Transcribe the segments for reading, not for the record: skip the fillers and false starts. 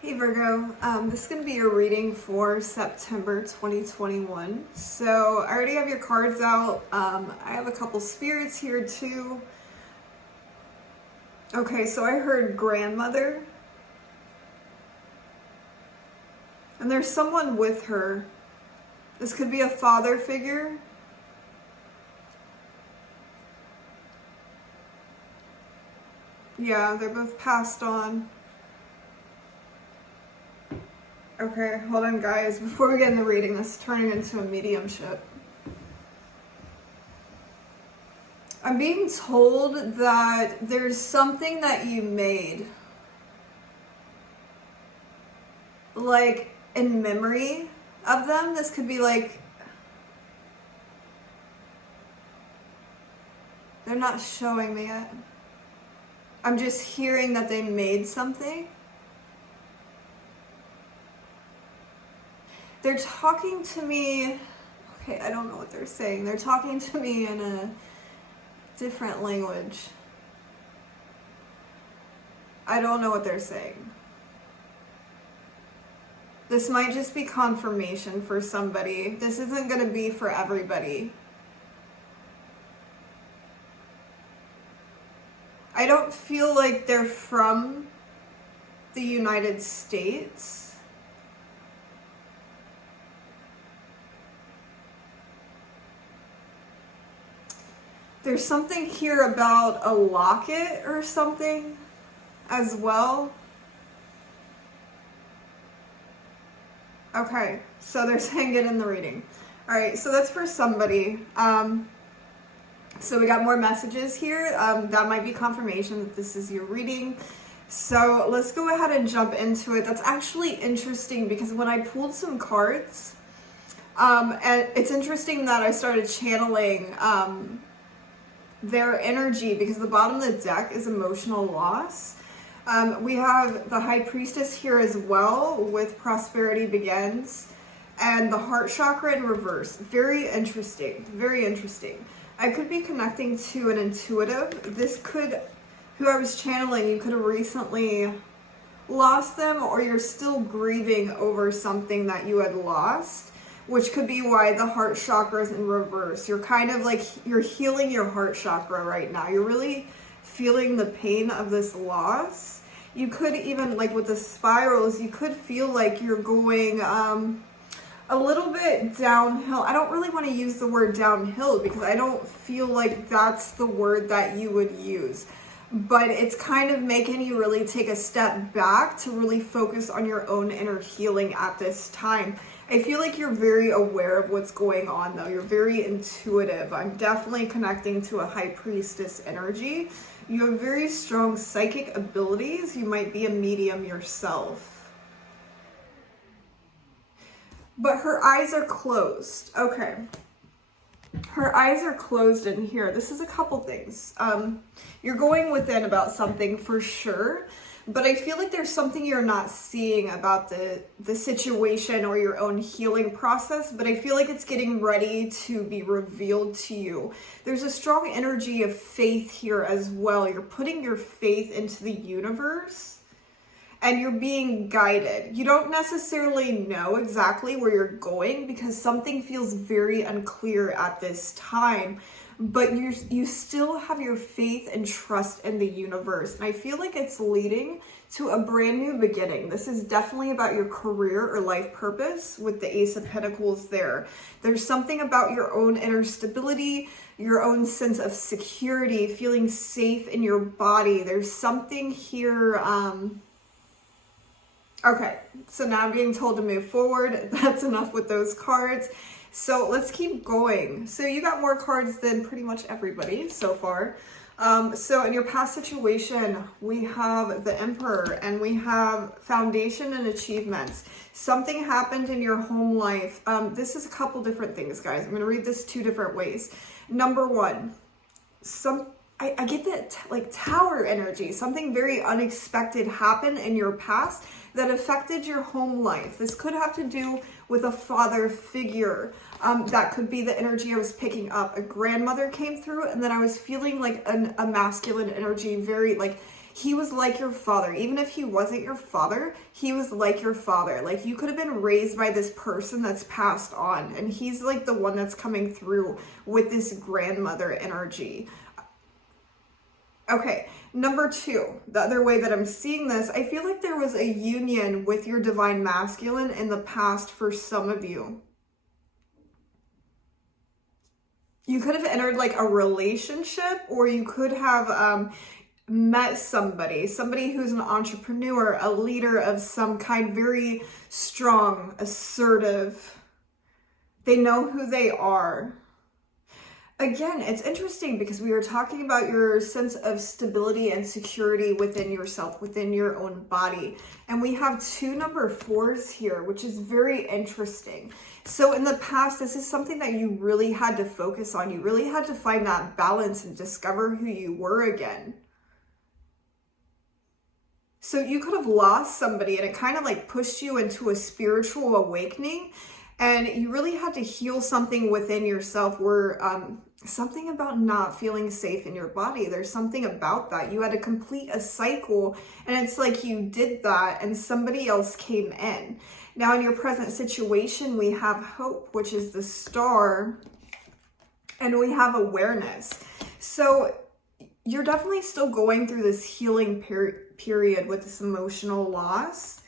Hey Virgo, this is going to be your reading for September 2021. So I already have your cards out. I have a couple spirits here too. Okay, so I heard grandmother. And there's someone with her. This could be a father figure. Yeah, they're both passed on. Okay, hold on guys. Before we get in the reading, this is turning into a mediumship. I'm being told that there's something that you made, like in memory of them. This could be like, they're not showing me it. I'm just hearing that they made something. They're talking to me, okay, I don't know what they're saying. They're talking to me in a different language. I don't know what they're saying. This might just be confirmation for somebody. This isn't going to be for everybody. I don't feel like they're from the United States. There's something here about a locket or something as well. Okay, so they're saying it in the reading. All right, so that's for somebody. So we got more messages here. That might be confirmation that this is your reading. So let's go ahead and jump into it. That's actually interesting because when I pulled some cards, and it's interesting that I started channeling their energy because the bottom of the deck is emotional loss. We have the High Priestess here as well with prosperity begins, and the heart chakra in reverse. Very interesting, very interesting. I could be connecting to an intuitive. This could, who I was channeling, you could have recently lost them, or you're still grieving over something that you had lost, which could be why the heart chakra is in reverse. You're kind of like, you're healing your heart chakra right now. You're really feeling the pain of this loss. You could even, like with the spirals, you could feel like you're going a little bit downhill. I don't really want to use the word downhill because I don't feel like that's the word that you would use. But it's kind of making you really take a step back to really focus on your own inner healing at this time. I feel like you're very aware of what's going on though. You're very intuitive. I'm definitely connecting to a High Priestess energy. You have very strong psychic abilities. You might be a medium yourself. But her eyes are closed. Okay. Her eyes are closed in here. This is a couple things. You're going within about something for sure, but I feel like there's something you're not seeing about the situation or your own healing process, but I feel like it's getting ready to be revealed to you. There's a strong energy of faith here as well. You're putting your faith into the universe and you're being guided. You don't necessarily know exactly where you're going because something feels very unclear at this time, but you still have your faith and trust in the universe. And I feel like it's leading to a brand new beginning. This is definitely about your career or life purpose with the Ace of Pentacles there. There's something about your own inner stability, your own sense of security, feeling safe in your body. There's something here, okay, so now I'm being told to move forward. That's enough with those cards. So let's keep going. So you got more cards than pretty much everybody so far. So in your past situation, we have the Emperor and we have foundation and achievements. Something happened in your home life. This is a couple different things, guys. I'm going to read this two different ways. Number one, I get that like tower energy. Something very unexpected happened in your past that affected your home life. This could have to do with a father figure. That could be the energy I was picking up. A grandmother came through, and then I was feeling like a masculine energy, very like he was like your father. Even if he wasn't your father, he was like your father. Like you could have been raised by this person that's passed on, and he's like the one that's coming through with this grandmother energy. Okay, number 2, the other way that I'm seeing this, I feel like there was a union with your divine masculine in the past for some of you. You could have entered like a relationship, or you could have met somebody who's an entrepreneur, a leader of some kind, very strong, assertive. They know who they are. Again, it's interesting because we were talking about your sense of stability and security within yourself, within your own body. And we have 2 number 4s here, which is very interesting. So in the past, this is something that you really had to focus on. You really had to find that balance and discover who you were again. So you could have lost somebody and it kind of like pushed you into a spiritual awakening. And you really had to heal something within yourself where something about not feeling safe in your body. There's something about that. You had to complete a cycle, and it's like you did that and somebody else came in. Now in your present situation, we have hope, which is the star, and we have awareness. So you're definitely still going through this healing period with this emotional loss.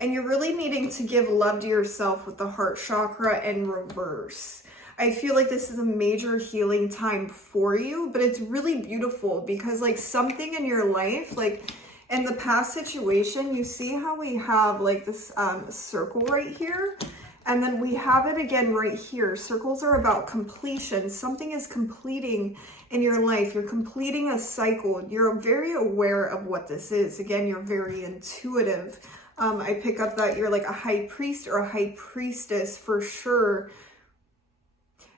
And you're really needing to give love to yourself with the heart chakra in reverse. I feel like this is a major healing time for you, but it's really beautiful because like something in your life, like in the past situation, you see how we have like this circle right here, and then we have it again right here. Circles are about completion. Something is completing in your life. You're completing a cycle. You're very aware of what this is. Again, you're very intuitive. I pick up that you're like a high priest or a high priestess for sure.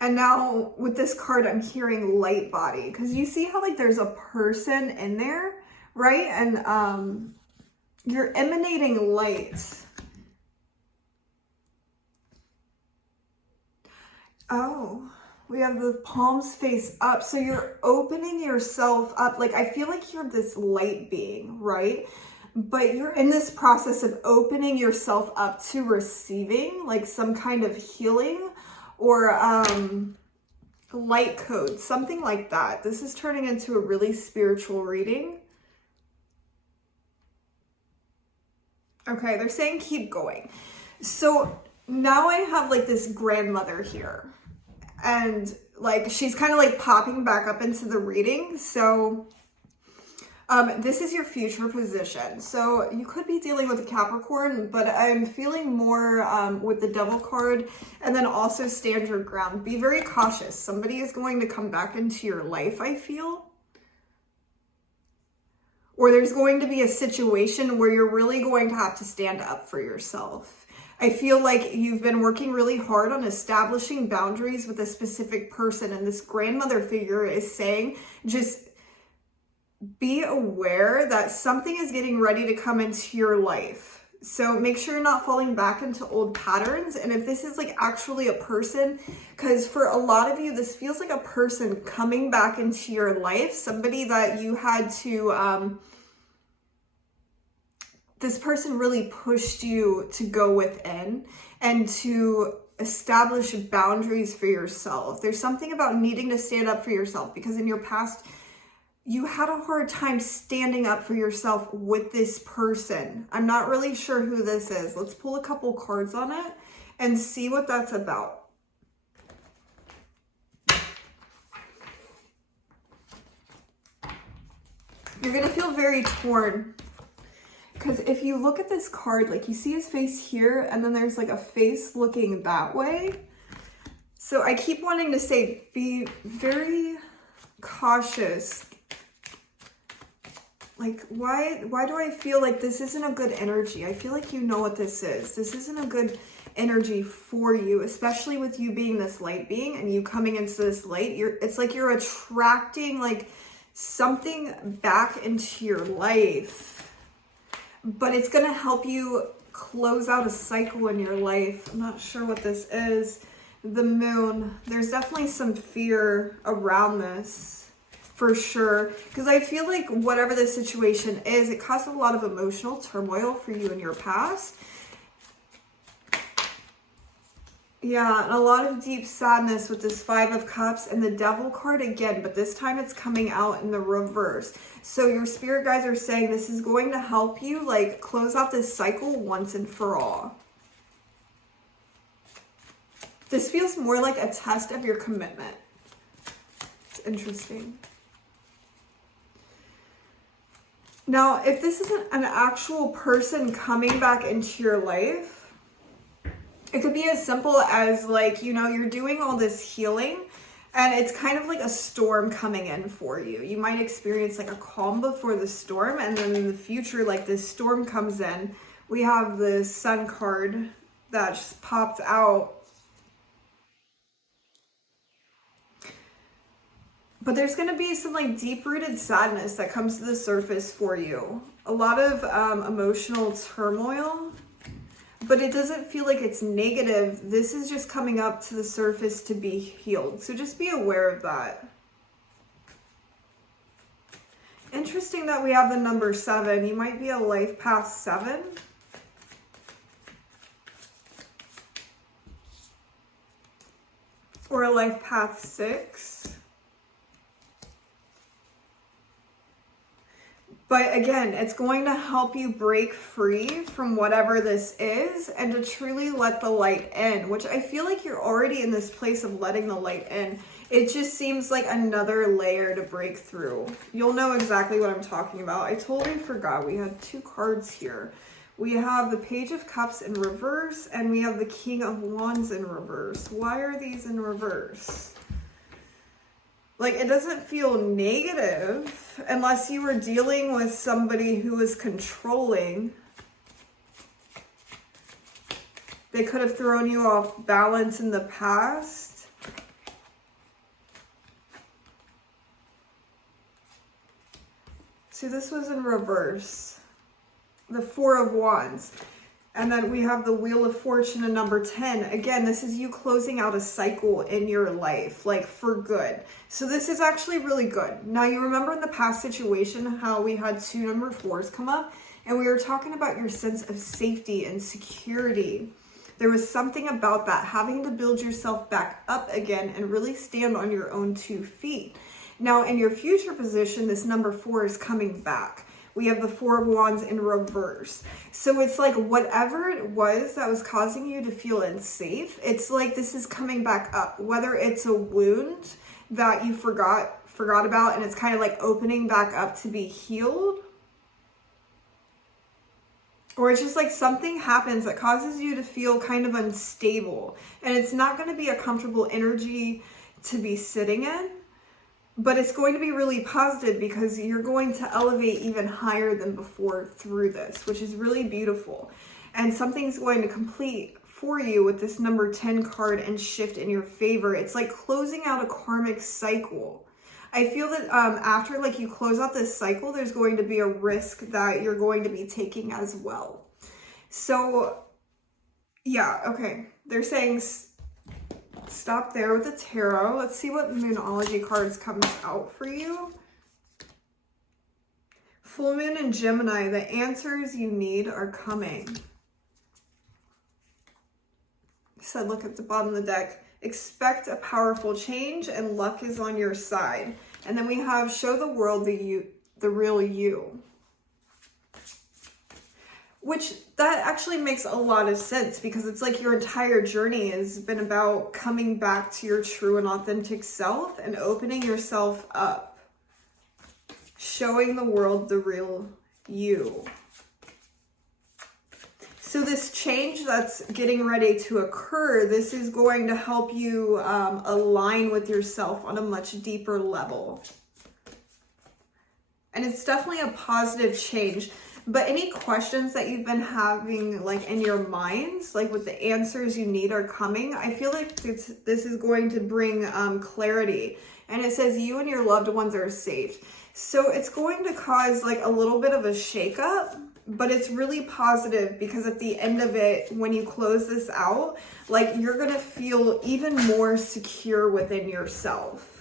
And now with this card, I'm hearing light body, because you see how like there's a person in there, right? And you're emanating light. Oh, we have the palms face up. So you're opening yourself up. Like I feel like you're this light being, right? But you're in this process of opening yourself up to receiving like some kind of healing or light code, something like that. This is turning into a really spiritual reading. Okay, they're saying keep going. So now I have like this grandmother here, and like she's kind of like popping back up into the reading. So this is your future position. So you could be dealing with a Capricorn, but I'm feeling more with the Devil card, and then also stand your ground. Be very cautious. Somebody is going to come back into your life, I feel. Or there's going to be a situation where you're really going to have to stand up for yourself. I feel like you've been working really hard on establishing boundaries with a specific person, and this grandmother figure is saying just be aware that something is getting ready to come into your life. So make sure you're not falling back into old patterns. And if this is like actually a person, because for a lot of you, this feels like a person coming back into your life, somebody that you had to, this person really pushed you to go within and to establish boundaries for yourself. There's something about needing to stand up for yourself, because in your past, you had a hard time standing up for yourself with this person. I'm not really sure who this is. Let's pull a couple cards on it and see what that's about. You're going to feel very torn, because if you look at this card, like you see his face here, and then there's like a face looking that way. So I keep wanting to say, be very cautious. Like, why do I feel like this isn't a good energy? I feel like you know what this is. This isn't a good energy for you, especially with you being this light being and you coming into this light. It's like you're attracting like something back into your life, but it's going to help you close out a cycle in your life. I'm not sure what this is. The moon. There's definitely some fear around this. for sure. Because I feel like whatever the situation is, it caused a lot of emotional turmoil for you in your past. Yeah, and a lot of deep sadness with this Five of Cups and the Devil card again, but this time it's coming out in the reverse. So your spirit guides are saying this is going to help you like close out this cycle once and for all. This feels more like a test of your commitment. It's interesting. Now, if this isn't an actual person coming back into your life, it could be as simple as like, you know, you're doing all this healing and it's kind of like a storm coming in for you. You might experience like a calm before the storm, and then in the future, like this storm comes in. We have the Sun card that just popped out. But there's going to be some like deep-rooted sadness that comes to the surface for you. A lot of emotional turmoil. But it doesn't feel like it's negative. This is just coming up to the surface to be healed. So just be aware of that. Interesting that we have the number 7. You might be a life path 7. Or a life path 6. But again, it's going to help you break free from whatever this is and to truly let the light in, which I feel like you're already in this place of letting the light in. It just seems like another layer to break through. You'll know exactly what I'm talking about. I totally forgot. We had 2 cards here. We have the Page of Cups in reverse and we have the King of Wands in reverse. Why are these in reverse? Like, it doesn't feel negative unless you were dealing with somebody who was controlling. They could have thrown you off balance in the past. See, this was in reverse. The Four of Wands. And then we have the Wheel of Fortune and number 10. Again, this is you closing out a cycle in your life, like for good. So this is actually really good. Now, you remember in the past situation how we had 2 number 4s come up, and we were talking about your sense of safety and security. There was something about that, having to build yourself back up again and really stand on your own 2 feet. Now, in your future position, this number 4 is coming back. We have the Four of Wands in reverse. So it's like whatever it was that was causing you to feel unsafe, it's like this is coming back up. Whether it's a wound that you forgot about and it's kind of like opening back up to be healed. Or it's just like something happens that causes you to feel kind of unstable. And it's not going to be a comfortable energy to be sitting in. But it's going to be really positive because you're going to elevate even higher than before through this, which is really beautiful. And something's going to complete for you with this number 10 card and shift in your favor. It's like closing out a karmic cycle. I feel that after like you close out this cycle, there's going to be a risk that you're going to be taking as well. So yeah, okay. They're saying stop there with the tarot. Let's see what Moonology cards comes out for you. Full Moon and Gemini, the answers you need are coming. So look at the bottom of the deck. Expect a powerful change and luck is on your side. And then we have show the world the real you. Which that actually makes a lot of sense because it's like your entire journey has been about coming back to your true and authentic self and opening yourself up, showing the world the real you. So this change that's getting ready to occur, this is going to help you align with yourself on a much deeper level. And it's definitely a positive change. But any questions that you've been having like in your minds, like with the answers you need are coming, I feel like this is going to bring clarity. And it says you and your loved ones are safe. So it's going to cause like a little bit of a shakeup, but it's really positive because at the end of it, when you close this out, like you're going to feel even more secure within yourself.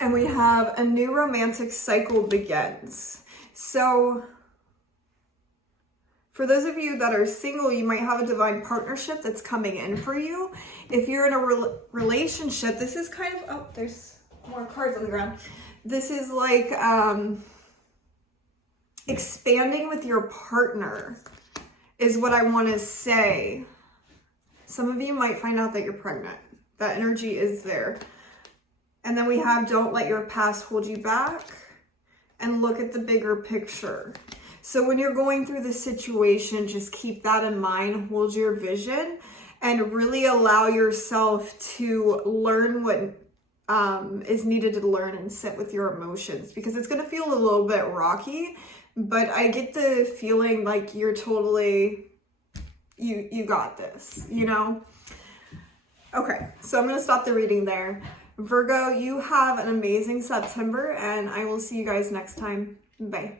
And we have a new romantic cycle begins. So for those of you that are single, you might have a divine partnership that's coming in for you. If you're in a relationship, this is kind of, oh, there's more cards on the ground. This is like expanding with your partner is what I want to say. Some of you might find out that you're pregnant. That energy is there. And then we have don't let your past hold you back and look at the bigger picture. So when you're going through the situation, just keep that in mind, hold your vision, and really allow yourself to learn what is needed to learn and sit with your emotions, because it's going to feel a little bit rocky, but I get the feeling like you're totally, you got this, you know? Okay, so I'm going to stop the reading there. Virgo, you have an amazing September, and I will see you guys next time. Bye.